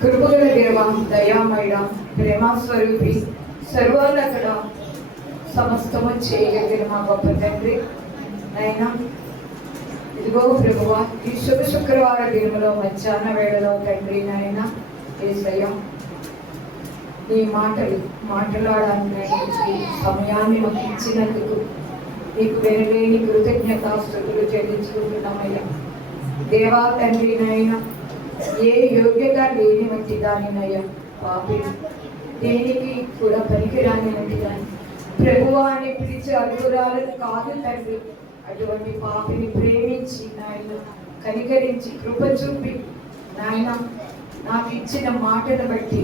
కృపగల దేవ, దయామయుడ, ప్రేమస్వరూపి, సర్వోన్నతుడ, సమస్తము చేయగలిగిన మా గొప్ప తండ్రి అయినా ఇదిగో ప్రభువ, ఈ శుభ శుక్రవార దినములో మధ్యాహ్న వేళలో తండ్రి నాయన యేసయ్య నీ మాటలు మాట్లాడడానికి సమయాన్ని మాకు ఇచ్చినందుకు నీకు వెనులేని కృతజ్ఞతాస్తుతులు చెల్లించుకుంటున్నామయ్యా. దేవా తండ్రి నాయన, ఏ యోగ్యత లేని వంటి దానినయ్యా, పాపి దేనికి కూడా పనికిరాని వంటి దాన్ని ప్రభువా అని పిలిచి అడుగురాలని కాదు తండ్రి. అటువంటి పాపిని ప్రేమించి నాయన కనికరించి కృప చూపి నాయన నాకు ఇచ్చిన మాటను బట్టి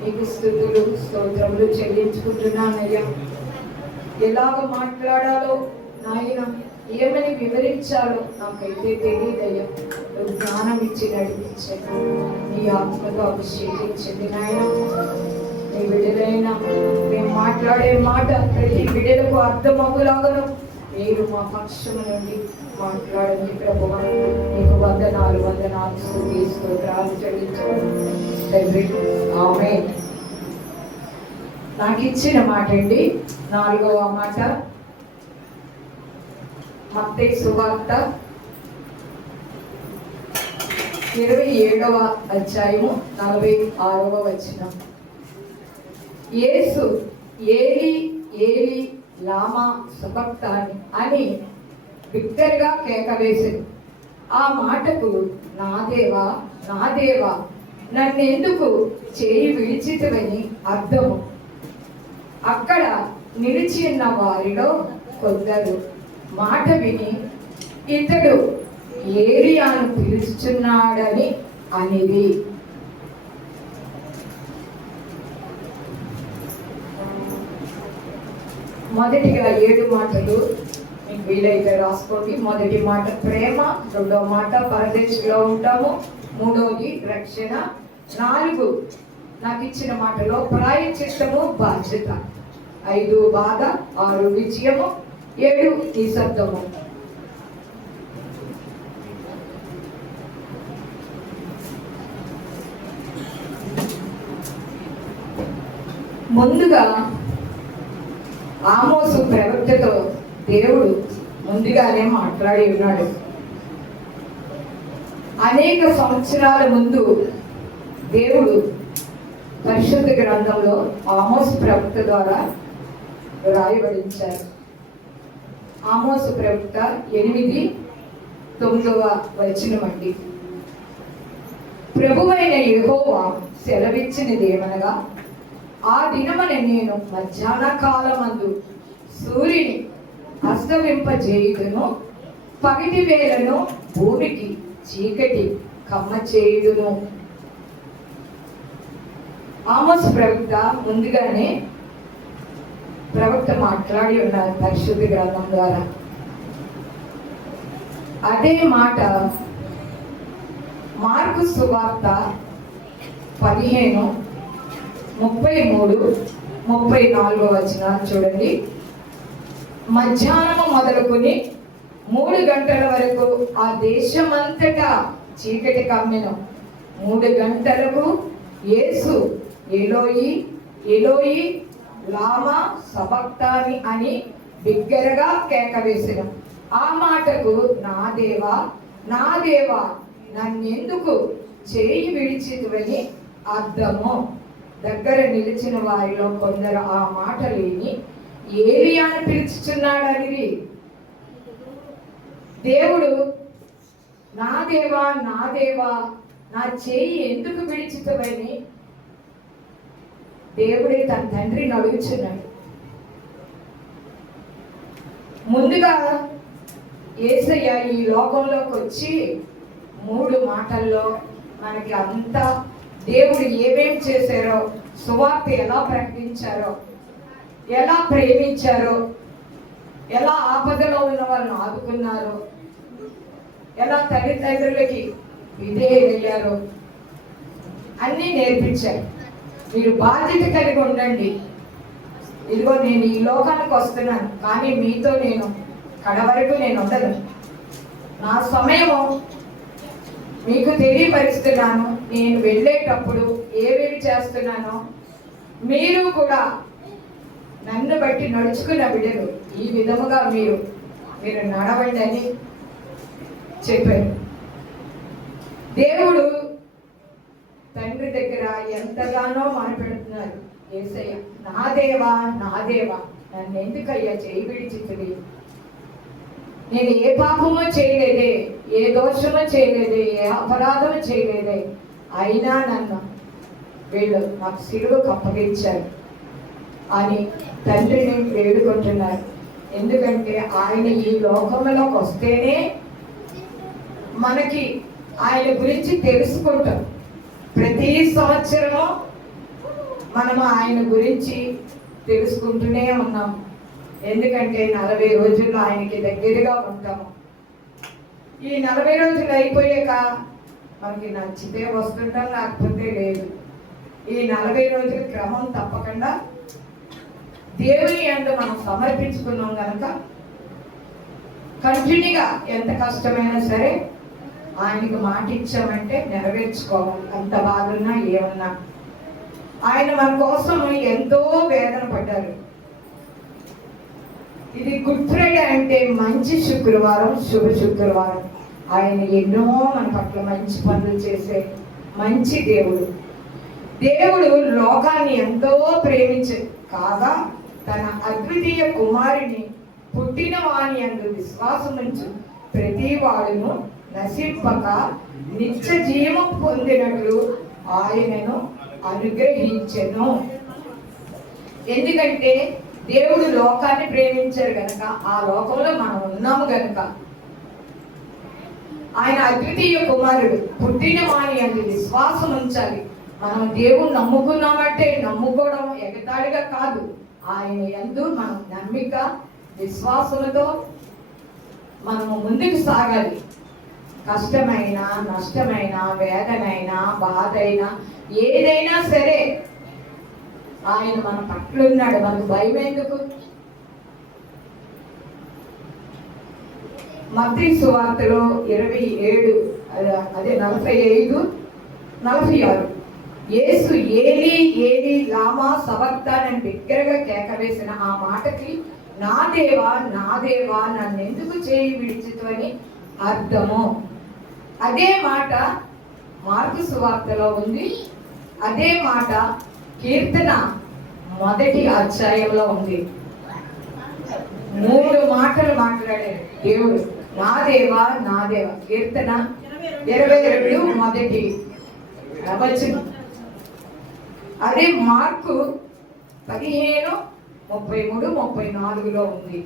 నీకు స్తుతులు స్తోత్రములు చెల్లించుకుంటున్నానయ్యా. ఎలాగ మాట్లాడాలో నాయన, ఏమని వివరించాలో నాకైతే తెలియదయ్యా. జ్ఞానం ఇచ్చి నడిపించండి, నీ ఆత్మతో అభిషేకించండి నాయన. నీ బిడ్డలైన మేము మాట్లాడే మాట ప్రతి బిడ్డలకు అర్థమవులాగను మీరు మా పక్షము నుండి మాట్లాడండి ప్రభువా. నీకు వందనాలు స్తుతి స్తోత్రాలు చెల్లించండి. ఆమేన్. నాకు ఇచ్చిన మాట అండి 4వ మాట, మత్తయి సువార్త 27వ అధ్యాయము 46వ వచనం. యేసు ఏలీ ఏలీ లామా సబక్తాని అని బిగ్గరగా కేక వేసింది. ఆ మాటకు నా దేవా నా దేవా నన్నెందుకు చేయి విడిచితివని అర్థము. అక్కడ నిలిచి ఉన్న వారిలో కొందరు మాట విని ఇతడు ఏలియాను పిలుచుచున్నాడని అనిది. మొదటిగా 7 మాటలు మీకు వీలైతే రాసుకోండి. మొదటి మాట ప్రేమ, 2వ మాట పరదేశంలో ఉంటాము, 3వది రక్షణ, 4 నాకు ఇచ్చిన మాటలో ప్రాయశ్చిత్తము బాధ్యత, 5 బాధ, 6 విజయము, 7 నిశ్శబ్దము. ముందుగా ఆమోసు ప్రవక్తతో దేవుడు ముందుగానే మాట్లాడి ఉన్నాడు. అనేక సంవత్సరాల ముందు దేవుడు పరిశుద్ధ గ్రంథంలో ఆమోసు ప్రవక్త ద్వారా రాయబడించారు. ఆమోసు ప్రవక్త 8:9 వచనం అండి. ప్రభువైన యెహోవా సెలవిచ్చినదేమనగా, ఆ దినమని నేను మధ్యాహ్న కాలమందు సూర్యుని అస్తమింపజేయుదును, పగటి వేళను భూమికి చీకటి కమ్మ చేయుదును. ఆమోస్ ప్రవక్త ముందుగానే ప్రవక్త మాట్లాడి ఉన్నారు పరిశుద్ధ గ్రంథం ద్వారా. అదే మాట మార్కు సువార్త 15:33-34 వచనాలు చూడండి. మధ్యాహ్నము మొదలుకొని 3 గంటల వరకు ఆ దేశమంతటా చీకటి కమ్మెను. 3 గంటలకు యేసు ఎలోయి ఎలోయి లామా సబక్తాని అని బిగ్గరగా కేక వేసెను. ఆ మాటకు నా దేవా నా దేవా నన్నెందుకు చేయి విడిచితివని అర్థము. దగ్గర నిలిచిన వారిలో కొందరు ఆ మాట లేని ఏలియాను పిలుచుచున్నాడని. దేవుడు నా దేవా నా చేయి ఎందుకు విడిచితివని దేవుడే తన తండ్రిని అడుగుచున్నాడు. ముందుగా యేసయ్య ఈ లోకంలోకి వచ్చి 3 మాటల్లో మనకి అంతా దేవుడు ఏమేం చేశారో, సువార్త ఎలా ప్రకటించారో, ఎలా ప్రేమించారో, ఎలా ఆపదలో ఉన్న వాళ్ళని ఆదుకున్నారో, ఎలా తల్లిదండ్రులకి విధేయులయ్యారో అన్నీ నేర్పించారు. మీరు బాధ్యత కలిగి ఉండండి. ఇదిగో నేను ఈ లోకానికి వస్తున్నాను, కానీ మీతో నేను కడ వరకు నేను ఉండను. నా సమయము మీకు తెలియపరుస్తున్నాను. నేను వెళ్ళేటప్పుడు ఏమేమి చేస్తున్నానో మీరు కూడా నన్ను బట్టి నడుచుకున్న బిడ్డలు ఈ విధముగా మీరు నడవండి అని చెప్పారు. దేవుడు తండ్రి దగ్గర ఎంతగానో మాట్లాడుతున్నారు. యేసయ్య, నా దేవా నన్ను ఎందుకయ్యా చేయి విడిచితివి? నేను ఏ పాపము చేయలేదే, ఏ దోషము చేయలేదే, ఏ అపరాధము చేయలేదే, అయినా నన్ను వీళ్ళు నాకు సిలువకు అప్పగించారు అని తండ్రిని వేడుకుంటున్నారు. ఎందుకంటే ఆయన ఈ లోకంలోకి వస్తేనే మనకి ఆయన గురించి తెలుసుకుంటాం. ప్రతి సంవత్సరము మనము ఆయన గురించి తెలుసుకుంటూనే ఉన్నాం. ఎందుకంటే 40 రోజుల్లో ఆయనకి దగ్గరగా ఉంటాము. ఈ 40 రోజులు అయిపోయాక మనకి నచ్చితే వస్తుంటాం, లేకపోతే లేదు. ఈ 40 రోజుల క్రమం తప్పకుండా దేవుని యందు మనం సమర్పించుకున్నాం కనుక కంటిన్యూగా ఎంత కష్టమైనా సరే ఆయనకు మాట ఇచ్చామంటే నెరవేర్చుకోవాలి. అంత బాధున్నా ఏమన్నా ఆయన మన కోసం ఎంతో వేదన పడ్డారు. ఇది గుడ్ ఫ్రైడే అంటే మంచి శుక్రవారం, శుభ శుక్రవారం. ఆయన ఎన్నో మన పట్ల మంచి పనులు చేసే మంచి దేవుడు. దేవుడు లోకాన్ని ఎంతో ప్రేమించే కాగా తన అద్వితీయ కుమారుని పుట్టిన వాని యందు విశ్వాసముంచు ప్రతి వాడును నశింపక నిత్య జీవం పొందినట్లు ఆయనను అనుగ్రహించెను. ఎందుకంటే దేవుడు లోకాన్ని ప్రేమించారు గనక, ఆ లోకంలో మనం ఉన్నాము గనక ఆయన అద్వితీయ కుమారుడు పుట్టిన వాని యందు విశ్వాసం ఉంచాలి. మనం దేవుని నమ్ముకున్నామంటే నమ్ముకోవడం ఎగతాళిగా కాదు. ఆయన యందు మనం నమ్మిక విశ్వాసంతో మనము ముందుకు సాగాలి. కష్టమైన, నష్టమైన, వేదనైన, బాధైనా, ఏదైనా సరే ఆయన మన పట్ల ఉన్నాడు. మనకు భయం ఎందుకు? మత్తయి సువార్తలో 27 అదే 45-46 యేసు ఏలీ ఏలీ లామా సబక్తానని బిగ్గరగా కేకవేసిన ఆ మాటకి నా దేవా నన్నెందుకు చేయి విడిచితివని అర్థము. అదే మాట మార్కు సువార్తలో ఉంది. అదే మాట కీర్తన 1వ అధ్యాయంలో ఉంది. 3 మాటలు మాట్లాడాడు దేవుడు. నా దేవా కీర్తన 22 వచనం. అదే మార్కు 15:33-34 ఉంది.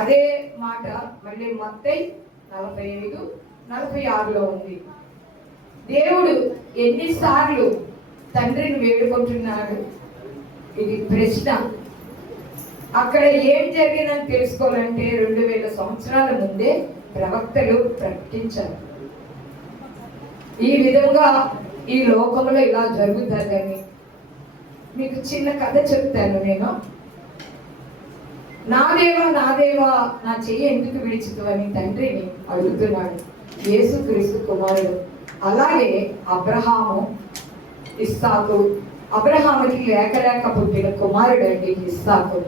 అదే మాట మళ్ళీ మత్తయి 45-46 ఉంది. దేవుడు ఎన్నిసార్లు తండ్రిని వేడుకుంటున్నాడు? ఇది ప్రశ్న. అక్కడ ఏం జరిగిందని తెలుసుకోవాలంటే 2000 సంవత్సరాల ముందే ప్రవక్తలు ప్రకటించారు. ఈ విధంగా ఈ లోకంలో ఇలా జరుగుతుందని. మీకు చిన్న కథ చెప్తాను నేను. నా దేవా నా చెయ్యి ఎందుకు విడిచితివని తండ్రిని అడుగుతున్నాడు యేసుక్రీస్తు కుమారుడు. అలాగే అబ్రహాము, ఇస్సాకు. అబ్రహాముకి లేక పుట్టిన కుమారుడు అండి ఇస్సాకు.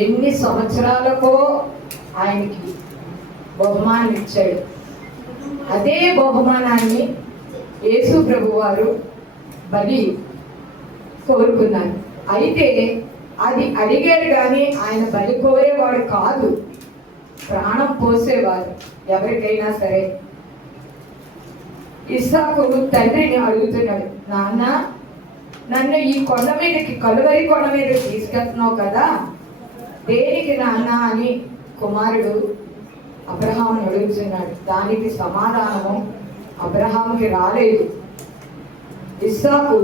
ఎన్ని సంవత్సరాలకో ఆయనకి బహుమానం ఇచ్చాడు. అదే బహుమానాన్ని యేసు ప్రభు వారు బలి కోరుకున్నారు. అయితే అది అడిగారు కానీ ఆయన బలి కోరేవాడు కాదు, ప్రాణం పోసేవారు ఎవరికైనా సరే. ఇస్సాకు తండ్రిని అడుగుతున్నాడు, నాన్న నన్ను ఈ కొండ మీదకి, కలువరి కొండ మీదకి తీసుకెళ్తున్నావు కదా, దేనికి నాన్న అని కుమారుడు అబ్రహాముని అడుగుతున్నాడు. దానికి సమాధానము అబ్రహాముకి రాలేదు. ఇస్సాకు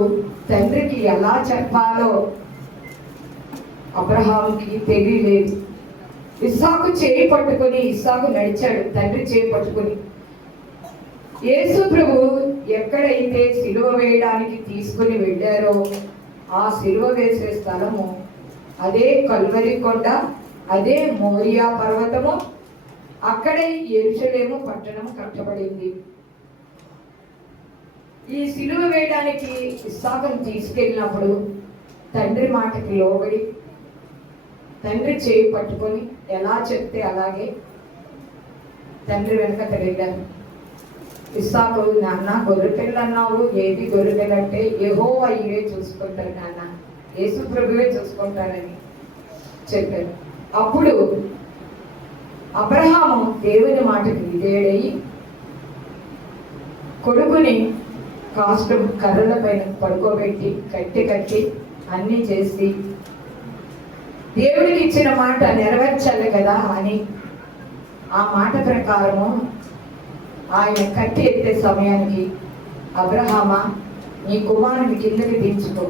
తండ్రికి ఎలా చెప్పాలో అబ్రహాముకి తెలియలేదు. ఇస్సాకు చేయి పట్టుకొని ఇస్సాకు నడిచాడు, తండ్రి చేయి పట్టుకొని. యేసు ప్రభు ఎక్కడైతే సిలువ వేయడానికి తీసుకుని వెళ్ళారో ఆ సిలువ వేసే స్థలము అదే కల్వరి కొండ, అదే మోరియా పర్వతము, అక్కడే యెరూషలేము పట్టణం కట్టబడింది. ఈ సిలువ వేయడానికి ఇస్సాకును తీసుకెళ్ళినప్పుడు తండ్రి మాటకి లోబడి తండ్రి చేయి పట్టుకొని ఎలా చెప్తే అలాగే తండ్రి వెనక తిరిగారు. ఇస్సాకు, నాన్న గొర్రెపిల్ల అన్నావు, ఏది గొర్రెపిల్ల అంటే యెహోవా ఇవే చూసుకుంటారు నాన్న, యేసు ప్రభువే చూసుకుంటారని చెప్పారు. అప్పుడు అబ్రహాము దేవుని మాటకి విధేయుడయి కొడుకుని కాష్టం కర్రల పైన పడుకోబెట్టి కట్టి అన్నీ చేసి దేవుడికి ఇచ్చిన మాట నెరవేర్చాలి కదా అని ఆ మాట ప్రకారము ఆయన కట్టి ఎత్తే సమయానికి అబ్రహామా నీ కుమారుని కిందకి దించుకో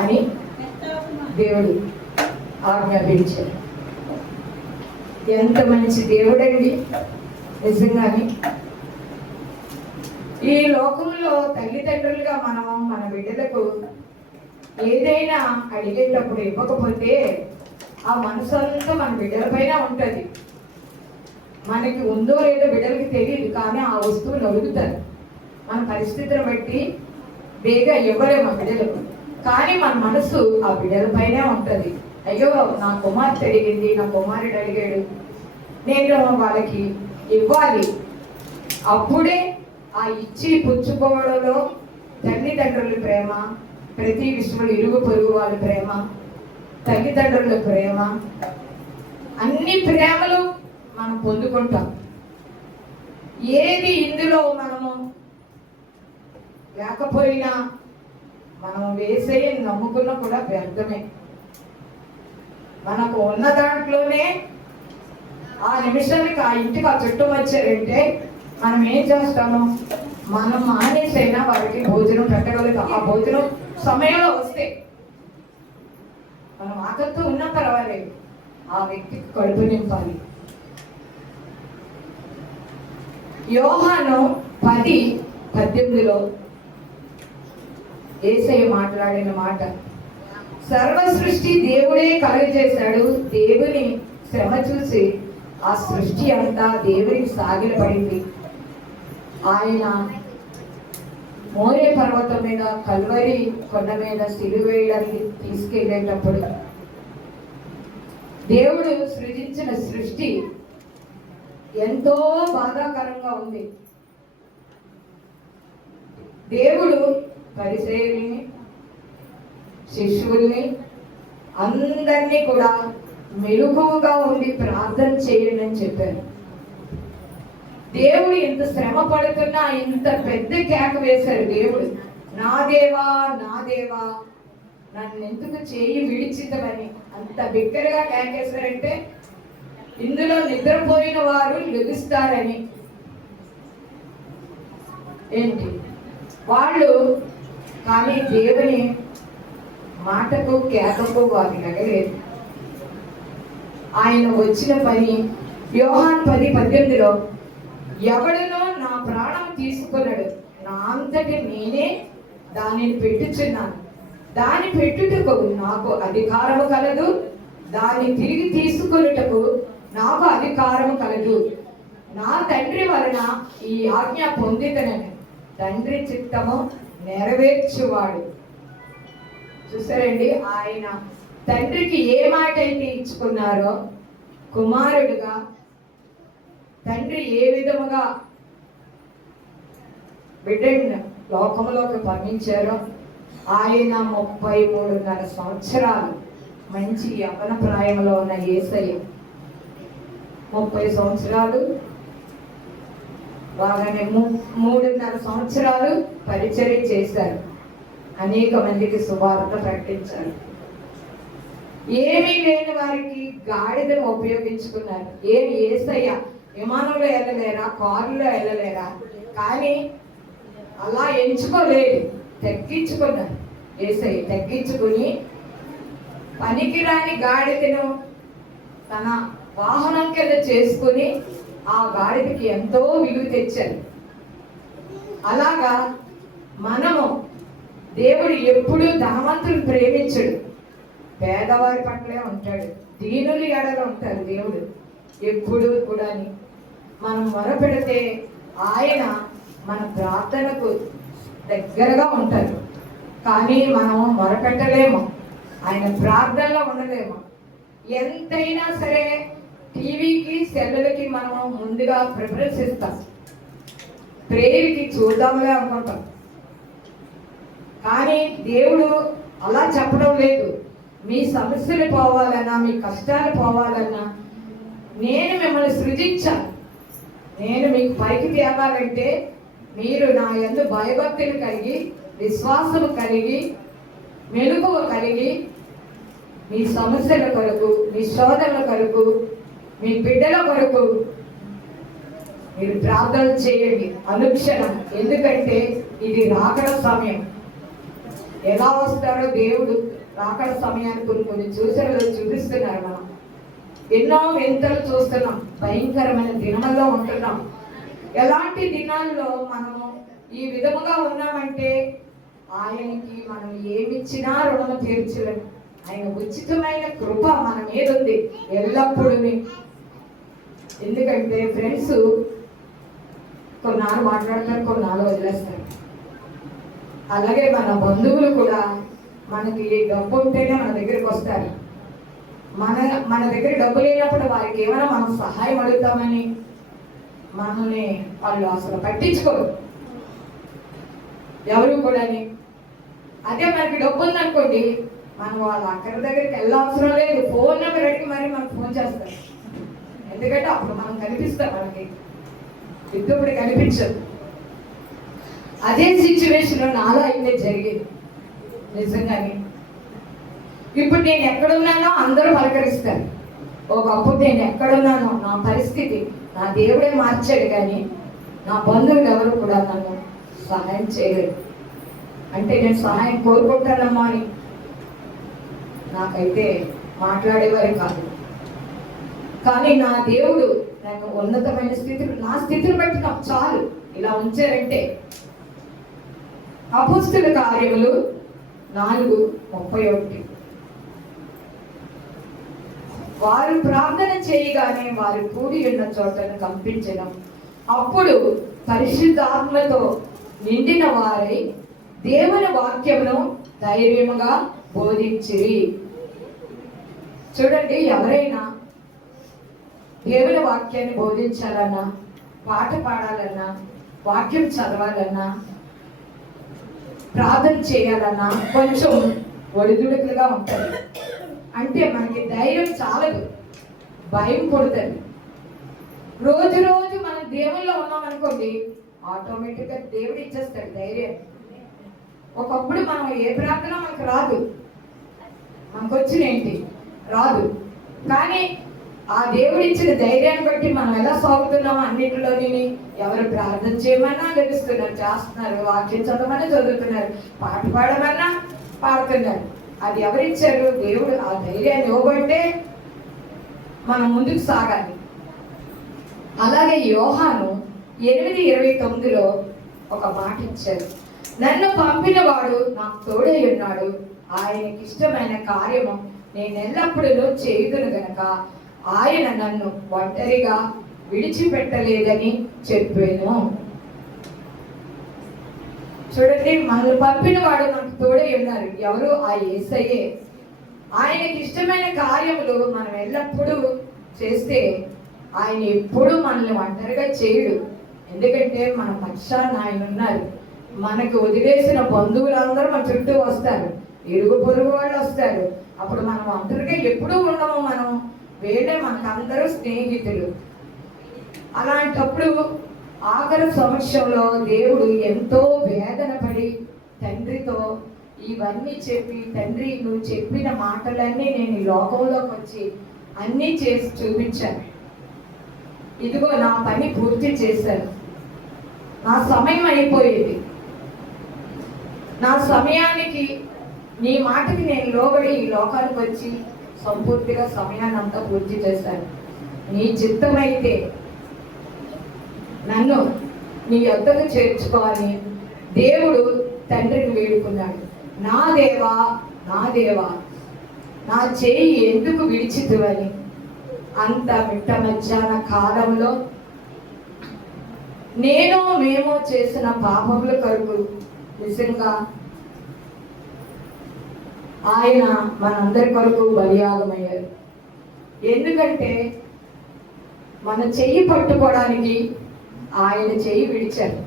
అని దేవుడు ఆజ్ఞాపించాడు. ఎంత మంచి దేవుడండి నిజంగాని. ఈ లోకంలో తల్లిదండ్రులుగా మనం మన బిడ్డలకు ఏదైనా అడిగేటప్పుడు ఇవ్వకపోతే ఆ మనసు అంతా మన బిడ్డలపైన ఉంటుంది. మనకి ఉందో లేదో బిడ్డలకి తెలియదు, కానీ ఆ వస్తువులు అడుగుతారు. మన పరిస్థితిని బట్టి బేగా ఇవ్వలేము ఆ బిడ్డలకు, కానీ మన మనసు ఆ బిడ్డలపైనే ఉంటుంది. అయ్యో నా కుమార్తె అడిగింది, నా కుమారుడు అడిగాడు, నేను వాళ్ళకి ఇవ్వాలి. అప్పుడే ఆ ఇచ్చి పుచ్చుకోవడంలో తల్లిదండ్రుల ప్రేమ, ప్రతి విషయంలో ఇరుగు పొరుగు వాళ్ళ ప్రేమ, తల్లిదండ్రుల ప్రేమ, అన్ని ప్రేమలు మనం పొందుకుంటాం. ఏది ఇందులో మనము లేకపోయినా మనం వేసే నమ్ముకున్నా కూడా వ్యర్థమే. మనకు ఉన్న దాంట్లోనే ఆ నిమిషానికి ఆ ఇంటికి ఆ చుట్టూ వచ్చారంటే మనం ఏం చేస్తాము, మనం మానేసైనా వారికి భోజనం పెట్టగలుగుతాం. ఆ భోజనం సమయంలో వస్తే మనం ఆకలితో ఉన్నా పర్వాలేదు, ఆ వ్యక్తికి కడుపు నింపాలి. యోహాను 10:18 యేసయ్య మాట్లాడిన మాట, సర్వ సృష్టి దేవుడే కలుగజేశాడు, దేవుని శ్రమ చూసి ఆ సృష్టి అంతా దేవునికి సాగిలపడింది. ఆయన మోరే పర్వతం మీద, కల్వరి కొండ మీద సిలువ వేయడానికి తీసుకెళ్ళేటప్పుడు దేవుడు సృజించిన సృష్టి ఎంతో బాధాకరంగా ఉంది. దేవుడు పరిసయ్యుల్ని, శిష్యుల్ని అందరినీ కూడా మెలకువగా ఉండి ప్రార్థన చేయండి అని చెప్పారు. దేవుడు ఇంత శ్రమ పడుతున్నా ఇంత పెద్ద కేక వేశారు. దేవుడు, నా దేవా నా దేవా నన్ను ఎందుకు చేయి విడిచితమని అంత బిగ్గరగా కేకేశారంటే ఇందులో నిద్రపోయిన వారు లెగుస్తారని. ఏంటి వాళ్ళు, కానీ దేవుని మాటకు కేకకు వారికి లగలేదు. ఆయన వచ్చిన పని యోహాను 10:18 ఎవడునో నా ప్రాణం తీసుకున్నాడు, నా అంతటి నేనే దానిని పెట్టుచున్నాను, దాని పెట్టుటకు నాకు అధికారము కలదు, దాన్ని తిరిగి తీసుకున్నటకు నాకు అధికారము కలదు, నా తండ్రి వలన ఈ ఆజ్ఞ పొందితనని తండ్రి చిత్తము నెరవేర్చువాడు. చూసారండి, ఆయన తండ్రికి ఏ మాట అయితే ఇచ్చుకున్నారో కుమారుడుగా తండ్రి ఏ విధముగా బిడ్డను లోకంలోకి పంపించారో ఆయన 33.5 సంవత్సరాలు మంచి యవ్వన ప్రాయంలో ఉన్న యేసయ్య 30 సంవత్సరాలు బాగానే 3.5 సంవత్సరాలు పరిచర్య చేశారు. అనేక మందికి సువార్త ప్రకటించారు. ఏమీ లేని వారికి గాడిదను ఉపయోగించుకున్నారు. యేసయ్య విమానంలో వెళ్ళలేరా, కారులో వెళ్ళలేరా, కానీ అలా ఎంచుకోలేదు, తగ్గించుకున్నారు. యేసయ్య తగ్గించుకుని పనికిరాని గాడిదను తన వాహనం కింద చేసుకుని ఆ గాడిదకి ఎంతో విలువ తెచ్చారు. అలాగా మనము, దేవుడు ఎప్పుడూ ధనవంతులు ప్రేమించడు, పేదవారి పట్లే ఉంటాడు, దీనులు ఎడల ఉంటారు దేవుడు. ఎప్పుడు కూడా మనం మొరపెడితే ఆయన మన ప్రార్థనకు దగ్గరగా ఉంటారు. కానీ మనం మొరపెట్టలేము, ఆయన ప్రార్థనలో ఉండలేము. ఎంతైనా సరే టీవీకి సెల్లులకి మనం ముందుగా ప్రిఫరెన్స్ ఇస్తాం, ప్రేయర్కి చూద్దాంలే అనుకుంటాం. కానీ దేవుడు అలా చెప్పడం లేదు. మీ సమస్యలు పోవాలన్నా, మీ కష్టాలు పోవాలన్నా నేను మిమ్మల్ని సృజించాను. నేను మీకు పైకి తేవాలంటే మీరు నా యందు భయభక్తులు కలిగి, విశ్వాసము కలిగి, మెలకువ కలిగి, మీ సమస్యల కొరకు, మీ శోధనల కొరకు, మీ బిడ్డల కొరకు మీరు ప్రార్థన చేయండి అనుక్షణం. ఎందుకంటే ఇది రాకడ సమయం. ఎలా వస్తాడో దేవుడు రాకడ సమయాన్ని కొన్ని సూచనలు చూపిస్తున్నారు. మనం ఎన్నో వింతలు చూస్తున్నాం, భయంకరమైన దినాల్లో ఉంటున్నాం. ఎలాంటి దినాల్లో మనము ఈ విధముగా ఉన్నామంటే ఆయనకి మనం ఏమిచ్చినా రుణము తీర్చలేము. ఆయన ఉచితమైన కృప మన మీద ఉంది ఎల్లప్పుడూ. ఎందుకంటే ఫ్రెండ్స్ కొన్నాళ్ళు మాట్లాడతారు, కొన్నాళ్ళు వదిలేస్తారు. అలాగే మన బంధువులు కూడా మనకి డబ్బు ఉంటేనే మన దగ్గరికి వస్తారు. మన దగ్గర డబ్బు లేనప్పుడు వారికి ఏమైనా మనం సహాయం అడుగుతామని మనల్ని వాళ్ళు అసలు పట్టించుకోరు ఎవరు కూడా. అదే మనకి డబ్బు ఉందనుకోండి, మనం వాళ్ళ అక్కడి దగ్గరికి వెళ్ళవసరం లేదు, ఫోన్ నెంబర్ అడిగి మరి మనకు ఫోన్ చేస్తారు. ఎందుకంటే అప్పుడు మనం కనిపిస్తాం, మనకి ఇప్పుడు కనిపించదు. అదే సిచ్యువేషన్ నాలో అయితే జరిగింది నిజంగానే. ఇప్పుడు నేను ఎక్కడున్నానో అందరూ పలకరిస్తారు. ఒకప్పుడు నేను ఎక్కడున్నానో నా పరిస్థితి నా దేవుడే మార్చాడు, కానీ నా బంధువులు ఎవరు కూడా నన్ను సహాయం చేయలేదు. అంటే నేను సహాయం కోరుకుంటానమ్మా అని నాకైతే మాట్లాడేవారు కాదు. కానీ నా దేవుడు నన్ను ఉన్నతమైన స్థితిలో, నా స్థితిని బట్టి నాకు చాలు ఇలా ఉంచారంటే. అపోస్తలుల కార్యములు 4:31. వారు ప్రార్థన చేయగానే వారు కూడి ఉన్న చోటను కంపించడం. అప్పుడు పరిశుద్ధాత్మతో నిండిన వారై దేవుని వాక్యమును ధైర్యముగా బోధించిరి. చూడండి, ఎవరైనా దేవుని వాక్యాన్ని బోధించాలన్నా, పాట పాడాలన్నా, వాక్యం చదవాలన్నా, ప్రార్థన చేయాలన్నా కొంచెం ఒడిదుడుకులుగా ఉంటుంది. అంటే మనకి ధైర్యం చాలదు, భయం పుడుతుంది. రోజు రోజు మనం దేవుల్లో ఉన్నాం అనుకోండి, ఆటోమేటిక్గా దేవుడు ఇచ్చేస్తాడు ధైర్యం. ఒకప్పుడు మనం ఏ ప్రార్థన మనకు రాదు, మనకు వచ్చినేంటి రాదు. కానీ ఆ దేవుడు ఇచ్చిన ధైర్యాన్ని బట్టి మనం ఎలా సాగుతున్నామో అన్నింటిలోని ఎవరు ప్రార్థన చేయమన్నా లభిస్తున్నారు, చేస్తున్నారు, వాక్యం చదవమన్నా చదువుతున్నారు, పాట పాడమన్నా పాడుతున్నారు. అది ఎవరిచ్చారు? దేవుడు. ఆ ధైర్యాన్ని ఇవ్వబట్టే మనం ముందుకు సాగాలి. అలాగే యోహాను 8:29 ఒక మాట ఇచ్చారు. నన్ను పంపిన వాడు నాకు తోడై ఉన్నాడు, ఆయనకి ఇష్టమైన కార్యము నేను ఎల్లప్పుడూ చేయుదును గనక ఆయన నన్ను ఒంటరిగా విడిచిపెట్టలేదని చెప్పాను. చూడండి, మనల్ని పంపిన వాడు నాకు తోడై ఉన్నారు. ఎవరు? ఆ యేసయ్యే. ఆయనకి ఇష్టమైన కార్యములు మనం ఎల్లప్పుడూ చేస్తే ఆయన ఎప్పుడు మనల్ని ఒంటరిగా చేయడు. ఎందుకంటే మన పక్షాన ఆయన ఉన్నారు. మనకు వదిలేసిన బంధువులందరూ మన చుట్టూ వస్తారు, ఇరుగు పొరుగు వాళ్ళు వస్తారు. అప్పుడు మనం ఒంటరిగా ఎప్పుడూ ఉండము. మనం వేరే మనకందరూ స్నేహితులు. అలాంటప్పుడు ఆఖరి సమక్షంలో దేవుడు ఎంతో వేదన పడి తండ్రితో ఇవన్నీ చెప్పి, తండ్రి నువ్వు చెప్పిన మాటలన్నీ నేను ఈ లోకంలోకి వచ్చి అన్నీ చేసి చూపించాను, ఇదిగో నా పని పూర్తి చేశాను, నా సమయం అయిపోయేది, నా సమయానికి నీ మాటకి నేను లోబడి ఈ లోకానికి వచ్చి సంపూర్తిగా సమయాన్ని అంతా పూర్తి చేశాను. నీ చిత్తమైతే నన్ను నీ యొద్దకు చేర్చుకోవాలని దేవుడు తండ్రిని వేడుకున్నాడు. నా దేవా, నా దేవా, నా చేయి ఎందుకు విడిచితువని అంత మిట్ట మధ్యాహ్న కాలంలో మేము చేసిన పాపముల కొరకు నిజంగా ఆయన మనందరి కొరకు బలియాగమయ్యారు. ఎందుకంటే మన చెయ్యి పట్టుకోవడానికి ఆయన చెయ్యి విడిచారు.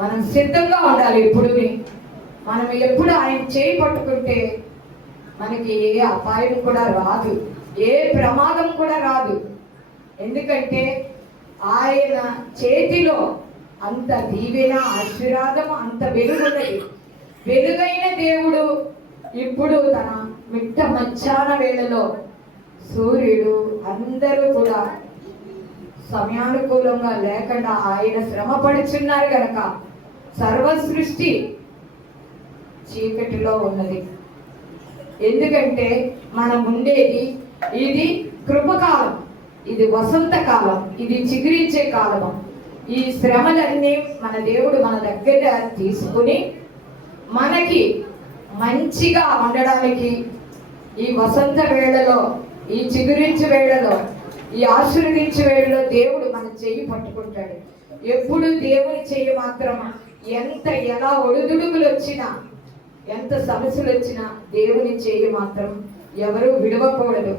మనం సిద్ధంగా ఉండాలి. మనం ఎప్పుడు ఆయన చేయి పట్టుకుంటే మనకి ఏ అపాయం కూడా రాదు, ఏ ప్రమాదం కూడా రాదు. ఎందుకంటే ఆయన చేతిలో అంత దీవెన, ఆశీర్వాదం, అంత వెలుగున్నది. వెలుగైన దేవుడు ఇప్పుడు తన మిట్ట మధ్యాహ్న వేళలో సూర్యుడు అందరూ కూడా సమయానుకూలంగా లేకుండా ఆయన శ్రమ పడుచున్నారు గనక సర్వ సృష్టి చీకటిలో ఉన్నది. ఎందుకంటే మనం ఉండేది ఇది కృపకాలం, ఇది వసంతకాలం, ఇది చిగురించే కాలము. ఈ శ్రమలన్నీ మన దేవుడు మన దగ్గర తీసుకుని మనకి మంచిగా ఉండడానికి ఈ వసంత వేళలో, ఈ చిగురించే వేళలో, ఈ ఆశీర్వదించే వేళలో దేవుడు మన చెయ్యి పట్టుకుంటాడు. ఎప్పుడు దేవుని చెయ్యి మాత్రం ఎలా ఒడిదుడుకులు వచ్చినా, ఎంత సమస్యలు వచ్చినా దేవుని చెయ్యి మాత్రం ఎవరు విడవకూడదు.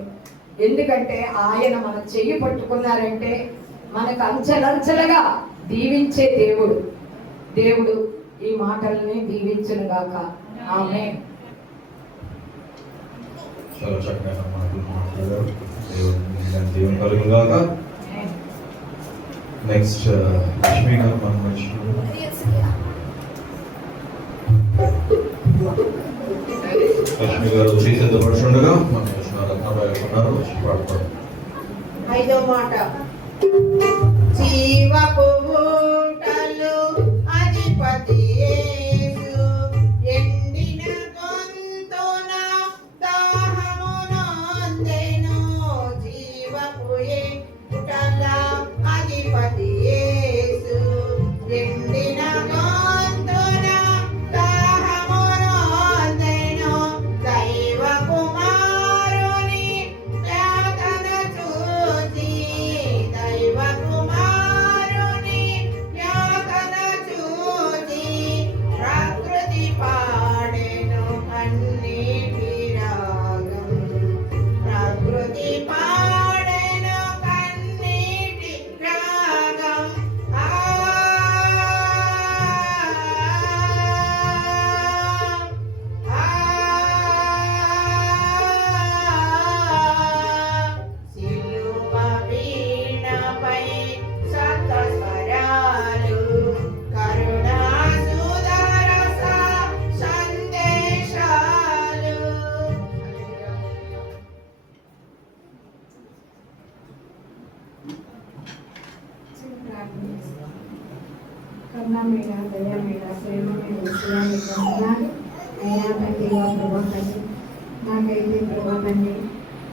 ఎందుకంటే ఆయన మన చెయ్యి పట్టుకున్నారంటే మనకు అంచెలంచెలుగా దీవించే దేవుడు ఈ మాటల్ని దీవించును గాక. ఆమేన్. చాలా చక్కగా మాట్లాడారు. దేవుని కలుగును గాక. నెక్స్ట్ లక్ష్మి గారు మన మనుషులు. లక్ష్మి గారు సిద్ధపడుచుండగా మన రత్నబాయి ఉన్నారు, పాడుకోవడం. 5వ మాట. జీవపు ఊటలు అధిపతి యేసు, ఎండిన గొంతున దాహమునొందెను. జీవపు ఊటల అధిపతి యేసు, ఎండిన గొంతున దాహమునొందెను. దైవ కుమారుని యాతన చూచి, దైవ కుమారుని యాతన చూచి, ప్రకృతి పాడెను కన్నీటి రాగం. ప్రకృతి పాడెను కన్నీటి రాగం. సిలువ వీణపై సప్తస్వరాలు, కరుణా సుధరస సందేశాలు. కరుణ మీద, దయ మీద, ప్రేమ మీద విషయాన్ని పొందడానికి అయ్యా తండ్రిగా ప్రభా తండ్రి, నాకైతే ప్రభా తండ్రి